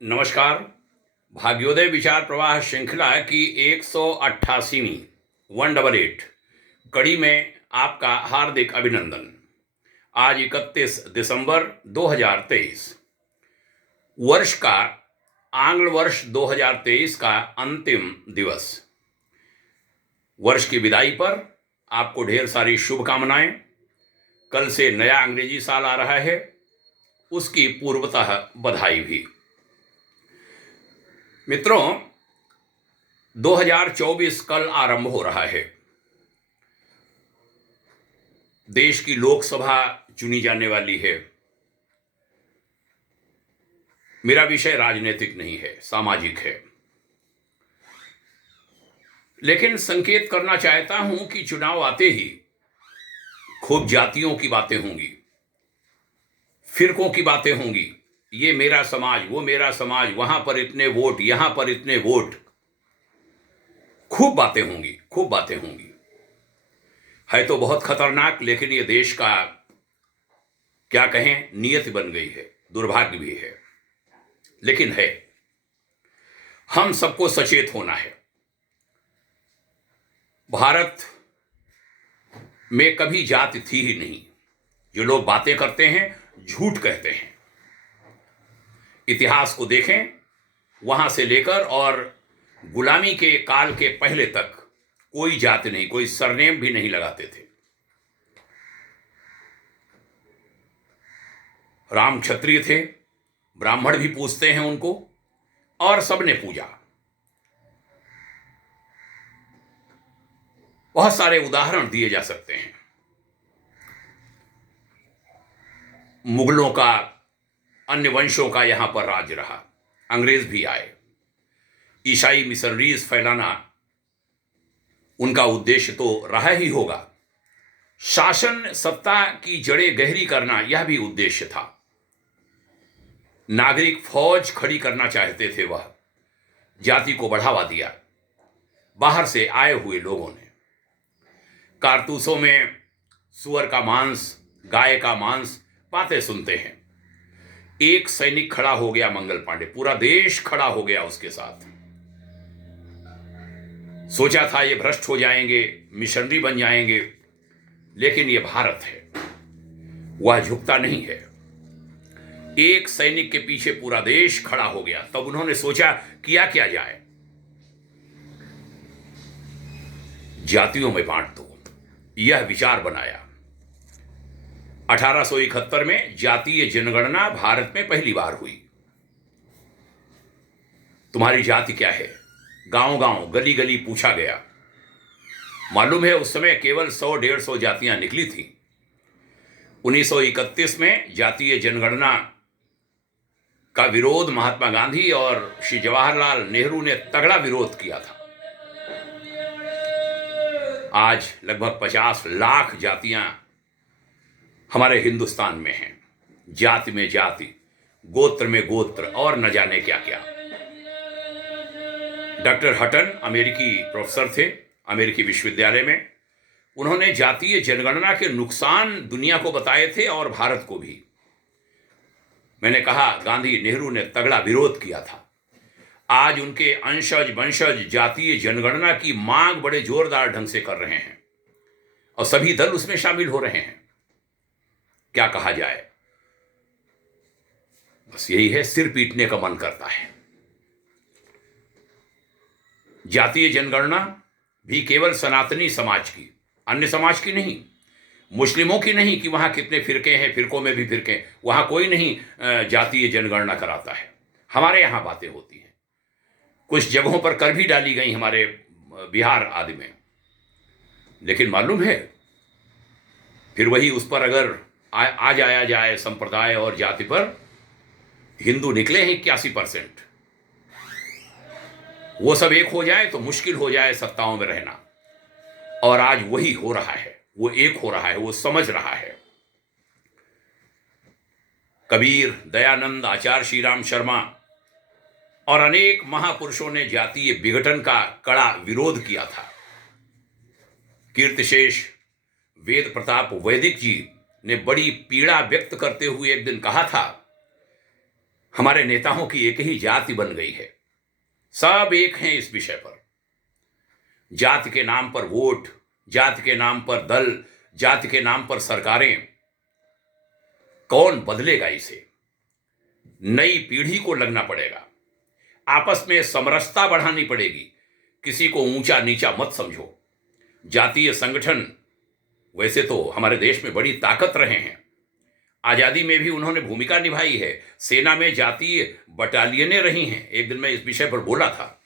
नमस्कार। भाग्योदय विचार प्रवाह श्रृंखला की 188वीं 188 कड़ी में आपका हार्दिक अभिनंदन। आज 31 दिसंबर 2023 वर्ष का आंग्ल वर्ष 2023 का अंतिम दिवस। वर्ष की विदाई पर आपको ढेर सारी शुभकामनाएं। कल से नया अंग्रेजी साल आ रहा है, उसकी पूर्वतः बधाई भी। मित्रों, 2024 कल आरंभ हो रहा है। देश की लोकसभा चुनी जाने वाली है। मेरा विषय राजनीतिक नहीं है, सामाजिक है, लेकिन संकेत करना चाहता हूं कि चुनाव आते ही खूब जातियों की बातें होंगी, फिरकों की बातें होंगी। ये मेरा समाज, वो मेरा समाज, वहां पर इतने वोट, यहां पर इतने वोट। खूब बातें होंगी, खूब बातें होंगी। है तो बहुत खतरनाक, लेकिन ये देश का क्या कहें, नियत बन गई है। दुर्भाग्य भी है, लेकिन है। हम सबको सचेत होना है। भारत में कभी जाति थी ही नहीं। जो लोग बातें करते हैं, झूठ कहते हैं। इतिहास को देखें, वहां से लेकर और गुलामी के काल के पहले तक कोई जाति नहीं, कोई सरनेम भी नहीं लगाते थे। राम क्षत्रिय थे, ब्राह्मण भी पूजते हैं उनको, और सबने पूजा। बहुत सारे उदाहरण दिए जा सकते हैं। मुगलों का, अन्य वंशों का यहां पर राज रहा। अंग्रेज भी आए। ईसाई मिशनरीज फैलाना उनका उद्देश्य तो रहा ही होगा। शासन सत्ता की जड़ें गहरी करना, यह भी उद्देश्य था। नागरिक फौज खड़ी करना चाहते थे वह। जाति को बढ़ावा दिया बाहर से आए हुए लोगों ने। कारतूसों में सुअर का मांस, गाय का मांस, बातें सुनते हैं। एक सैनिक खड़ा हो गया, मंगल पांडे, पूरा देश खड़ा हो गया उसके साथ। सोचा था ये भ्रष्ट हो जाएंगे, मिशनरी बन जाएंगे, लेकिन ये भारत है, वह झुकता नहीं है। एक सैनिक के पीछे पूरा देश खड़ा हो गया। तब उन्होंने सोचा किया क्या जाए, जातियों में बांट दो, यह विचार बनाया। 1871 में जातीय जनगणना भारत में पहली बार हुई। तुम्हारी जाति क्या है, गांव गांव, गली गली पूछा गया। मालूम है उस समय केवल 100-150 जातियां निकली थी। 1931 में जातीय जनगणना का विरोध महात्मा गांधी और श्री जवाहरलाल नेहरू ने तगड़ा विरोध किया था। आज लगभग 50 लाख जातियां हमारे हिंदुस्तान में हैं। जाति में जाति, गोत्र में गोत्र, और न जाने क्या क्या। डॉक्टर हटन अमेरिकी प्रोफेसर थे, अमेरिकी विश्वविद्यालय में। उन्होंने जातीय जनगणना के नुकसान दुनिया को बताए थे, और भारत को भी। मैंने कहा गांधी नेहरू ने तगड़ा विरोध किया था। आज उनके अंशज वंशज जातीय जनगणना की मांग बड़े जोरदार ढंग से कर रहे हैं, और सभी दल उसमें शामिल हो रहे हैं। क्या कहा जाए, बस यही है, सिर पीटने का मन करता है। जातीय जनगणना भी केवल सनातनी समाज की, अन्य समाज की नहीं, मुस्लिमों की नहीं कि वहां कितने फिरके हैं, फिरकों में भी फिरके, वहां कोई नहीं जातीय जनगणना कराता है। हमारे यहां बातें होती हैं, कुछ जगहों पर कर भी डाली गई, हमारे बिहार आदि में। लेकिन मालूम है, फिर वही उस पर अगर आ जाया जाए संप्रदाय और जाति पर, हिंदू निकले हैं 81%। वो सब एक हो जाए तो मुश्किल हो जाए सत्ताओं में रहना। और आज वही हो रहा है, वो एक हो रहा है, वो समझ रहा है। कबीर, दयानंद, आचार्य श्रीराम शर्मा और अनेक महापुरुषों ने जातीय विघटन का कड़ा विरोध किया था। कीर्तिशेष वेद प्रताप वैदिक जी ने बड़ी पीड़ा व्यक्त करते हुए एक दिन कहा था हमारे नेताओं की एक ही जाति बन गई है, सब एक हैं इस विषय पर। जाति के नाम पर वोट, जाति के नाम पर दल, जाति के नाम पर सरकारें, कौन बदलेगा इसे? नई पीढ़ी को लगना पड़ेगा, आपस में समरसता बढ़ानी पड़ेगी, किसी को ऊंचा नीचा मत समझो। जातीय संगठन वैसे तो हमारे देश में बड़ी ताकत रहे हैं, आजादी में भी उन्होंने भूमिका निभाई है, सेना में जातीय बटालियनें रही हैं। एक दिन मैं इस विषय पर बोला था,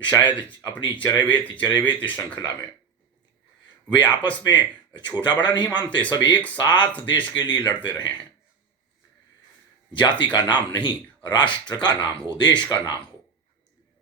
शायद अपनी चरेवेत श्रृंखला में। वे आपस में छोटा बड़ा नहीं मानते, सब एक साथ देश के लिए लड़ते रहे हैं। जाति का नाम नहीं, राष्ट्र का नाम हो, देश का नाम हो,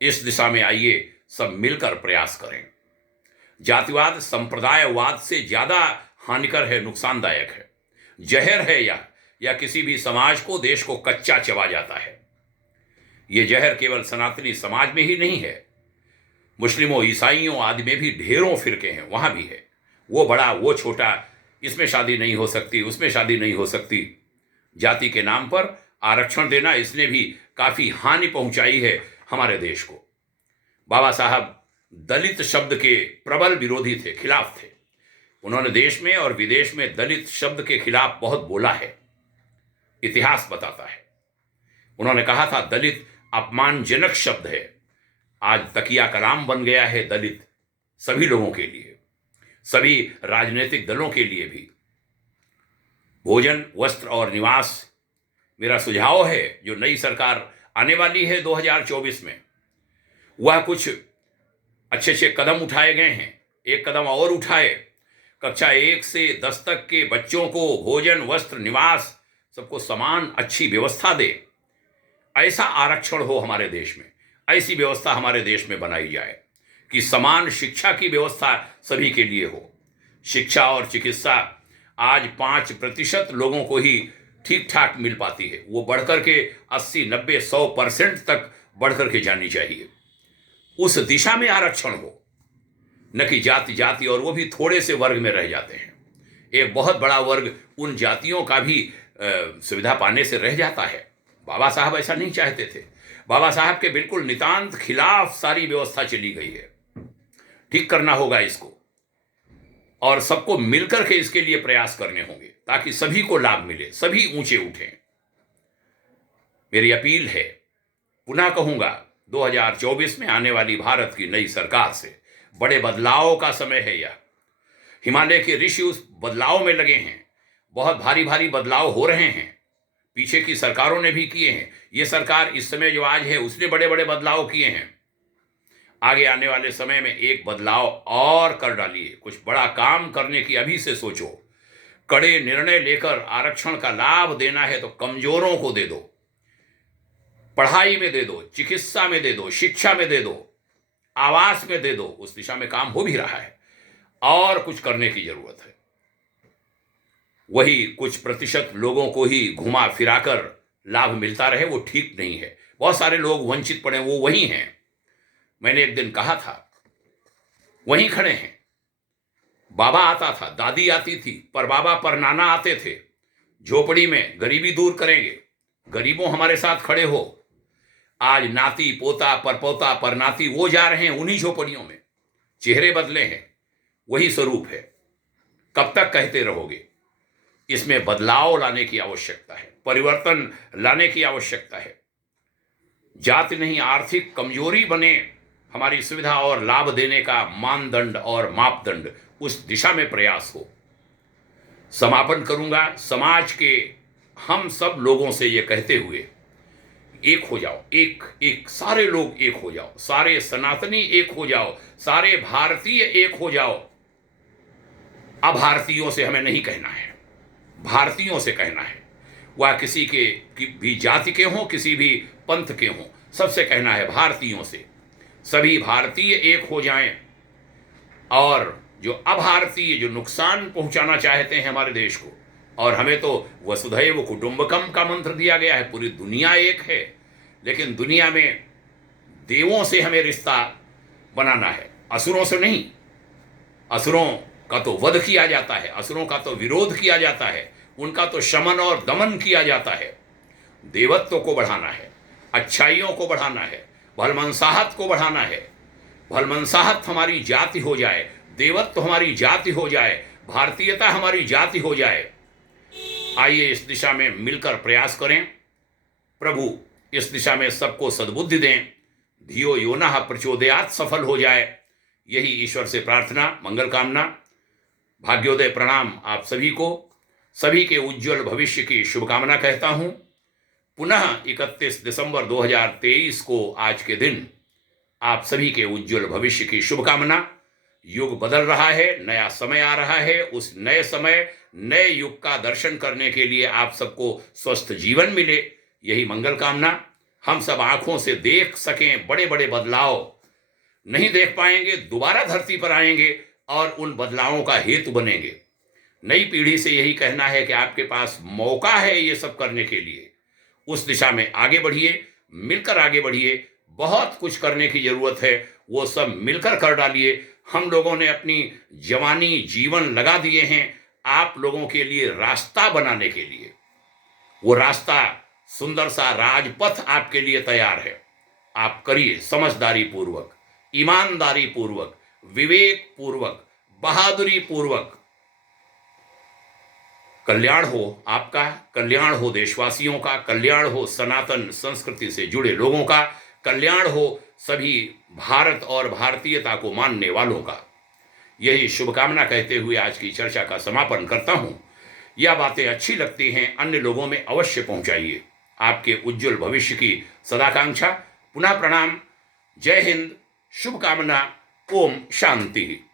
इस दिशा में आइए सब मिलकर प्रयास करें। जातिवाद संप्रदायवाद से ज्यादा हानिकर है, नुकसानदायक है, जहर है, या किसी भी समाज को, देश को कच्चा चबा जाता है। यह जहर केवल सनातनी समाज में ही नहीं है, मुस्लिमों, ईसाइयों आदि में भी ढेरों फिरके हैं, वहां भी है। वो बड़ा, वो छोटा, इसमें शादी नहीं हो सकती, उसमें शादी नहीं हो सकती। जाति के नाम पर आरक्षण देना, इसने भी काफी हानि पहुंचाई है हमारे देश को। बाबा साहब दलित शब्द के प्रबल विरोधी थे, खिलाफ थे। उन्होंने देश में और विदेश में दलित शब्द के खिलाफ बहुत बोला है, इतिहास बताता है। उन्होंने कहा था दलित अपमानजनक शब्द है। आज तकिया कलाम बन गया है दलित, सभी लोगों के लिए, सभी राजनीतिक दलों के लिए भी। भोजन, वस्त्र और निवास, मेरा सुझाव है जो नई सरकार आने वाली है 2024 में, वह कुछ अच्छे कदम उठाए गए हैं। एक कदम और उठाए, कक्षा 1 से 10 तक के बच्चों को भोजन, वस्त्र, निवास, सबको समान अच्छी व्यवस्था दे। ऐसा आरक्षण हो हमारे देश में, ऐसी व्यवस्था हमारे देश में बनाई जाए कि समान शिक्षा की व्यवस्था सभी के लिए हो। शिक्षा और चिकित्सा आज 5% लोगों को ही ठीक ठाक मिल पाती है, वो बढ़कर के 80, 90, 100% तक बढ़कर के जानी चाहिए। उस दिशा में आरक्षण हो, न कि जाति और वो भी थोड़े से वर्ग में रह जाते हैं। एक बहुत बड़ा वर्ग उन जातियों का भी सुविधा पाने से रह जाता है। बाबा साहब ऐसा नहीं चाहते थे। बाबा साहब के बिल्कुल नितांत खिलाफ सारी व्यवस्था चली गई है। ठीक करना होगा इसको, और सबको मिलकर के इसके लिए प्रयास करने होंगे ताकि सभी को लाभ मिले, सभी ऊंचे उठें। मेरी अपील है, पुनः कहूंगा, 2024 में आने वाली भारत की नई सरकार से बड़े बदलाव का समय है यह। हिमालय के ऋषि उस बदलाव में लगे हैं, बहुत भारी भारी बदलाव हो रहे हैं, पीछे की सरकारों ने भी किए हैं। ये सरकार इस समय जो आज है उसने बड़े बड़े बदलाव किए हैं। आगे आने वाले समय में एक बदलाव और कर डालिए, कुछ बड़ा काम करने की अभी से सोचो। कड़े निर्णय लेकर आरक्षण का लाभ देना है तो कमजोरों को दे दो, पढ़ाई में दे दो, चिकित्सा में दे दो, शिक्षा में दे दो, आवास में दे दो। उस दिशा में काम हो भी रहा है, और कुछ करने की जरूरत है। वही कुछ प्रतिशत लोगों को ही घुमा फिराकर लाभ मिलता रहे, वो ठीक नहीं है। बहुत सारे लोग वंचित पड़े, वो वही हैं। मैंने एक दिन कहा था, वहीं खड़े हैं। बाबा आता था, दादी आती थी, पर बाबा पर नाना आते थे। झोपड़ी में गरीबी दूर करेंगे, गरीबों हमारे साथ खड़े हो। आज नाती, पोता, परपोता, परनाती वो जा रहे हैं उन्हीं झोपड़ियों में। चेहरे बदले हैं, वही स्वरूप है। कब तक कहते रहोगे? इसमें बदलाव लाने की आवश्यकता है, परिवर्तन लाने की आवश्यकता है। जाति नहीं, आर्थिक कमजोरी बने हमारी सुविधा और लाभ देने का मानदंड और मापदंड, उस दिशा में प्रयास हो। समापन करूंगा समाज के हम सब लोगों से ये कहते हुए, एक हो जाओ, एक सारे लोग एक हो जाओ, सारे सनातनी एक हो जाओ, सारे भारतीय एक हो जाओ। अब भारतीयों से हमें नहीं कहना है, भारतीयों से कहना है। वह किसी के भी जाति के हों, किसी भी पंथ के हों, सबसे कहना है भारतीयों से। सभी भारतीय एक हो जाएं, और जो अभारतीय, जो नुकसान पहुंचाना चाहते हैं हमारे देश को, और हमें तो वसुधैव कुटुंबकम का मंत्र दिया गया है, पूरी दुनिया एक है, लेकिन दुनिया में देवों से हमें रिश्ता बनाना है, असुरों से नहीं। असुरों का तो वध किया जाता है, असुरों का तो विरोध किया जाता है, उनका तो शमन और दमन किया जाता है। देवत्व को बढ़ाना है, अच्छाइयों को बढ़ाना है, भलमनसाहत को बढ़ाना है। भलमनसाहत हमारी जाति हो जाए, देवत्व हमारी जाति हो जाए, भारतीयता हमारी जाति हो जाए। आइए इस दिशा में मिलकर प्रयास करें। प्रभु इस दिशा में सबको सद्बुद्धि दें, धियो यो नः प्रचोदयात् सफल हो जाए। यही ईश्वर से प्रार्थना, मंगल कामना, भाग्योदय प्रणाम आप सभी को, सभी के उज्जवल भविष्य की शुभकामना कहता हूं। पुनः 31 दिसंबर 2023 को आज के दिन आप सभी के उज्जवल भविष्य की शुभकामना। युग बदल रहा है, नया समय आ रहा है। उस नए समय, नए युग का दर्शन करने के लिए आप सबको स्वस्थ जीवन मिले, यही मंगल कामना। हम सब आंखों से देख सकें बड़े बड़े बदलाव। नहीं देख पाएंगे, दोबारा धरती पर आएंगे और उन बदलावों का हेतु बनेंगे। नई पीढ़ी से यही कहना है कि आपके पास मौका है ये सब करने के लिए। उस दिशा में आगे बढ़िए, मिलकर आगे बढ़िए। बहुत कुछ करने की जरूरत है, वो सब मिलकर कर डालिए। हम लोगों ने अपनी जवानी, जीवन लगा दिए हैं आप लोगों के लिए रास्ता बनाने के लिए। वो रास्ता, सुंदर सा राजपथ आपके लिए तैयार है। आप करिए समझदारी पूर्वक, ईमानदारी पूर्वक, विवेक पूर्वक, बहादुरी पूर्वक। कल्याण हो आपका, कल्याण हो देशवासियों का, कल्याण हो सनातन संस्कृति से जुड़े लोगों का, कल्याण हो सभी भारत और भारतीयता को मानने वालों का। यही शुभकामना कहते हुए आज की चर्चा का समापन करता हूं। यह बातें अच्छी लगती हैं, अन्य लोगों में अवश्य पहुंचाइए। आपके उज्जवल भविष्य की सदाकांक्षा। पुनः प्रणाम। जय हिंद, शुभकामना। ओम शांति।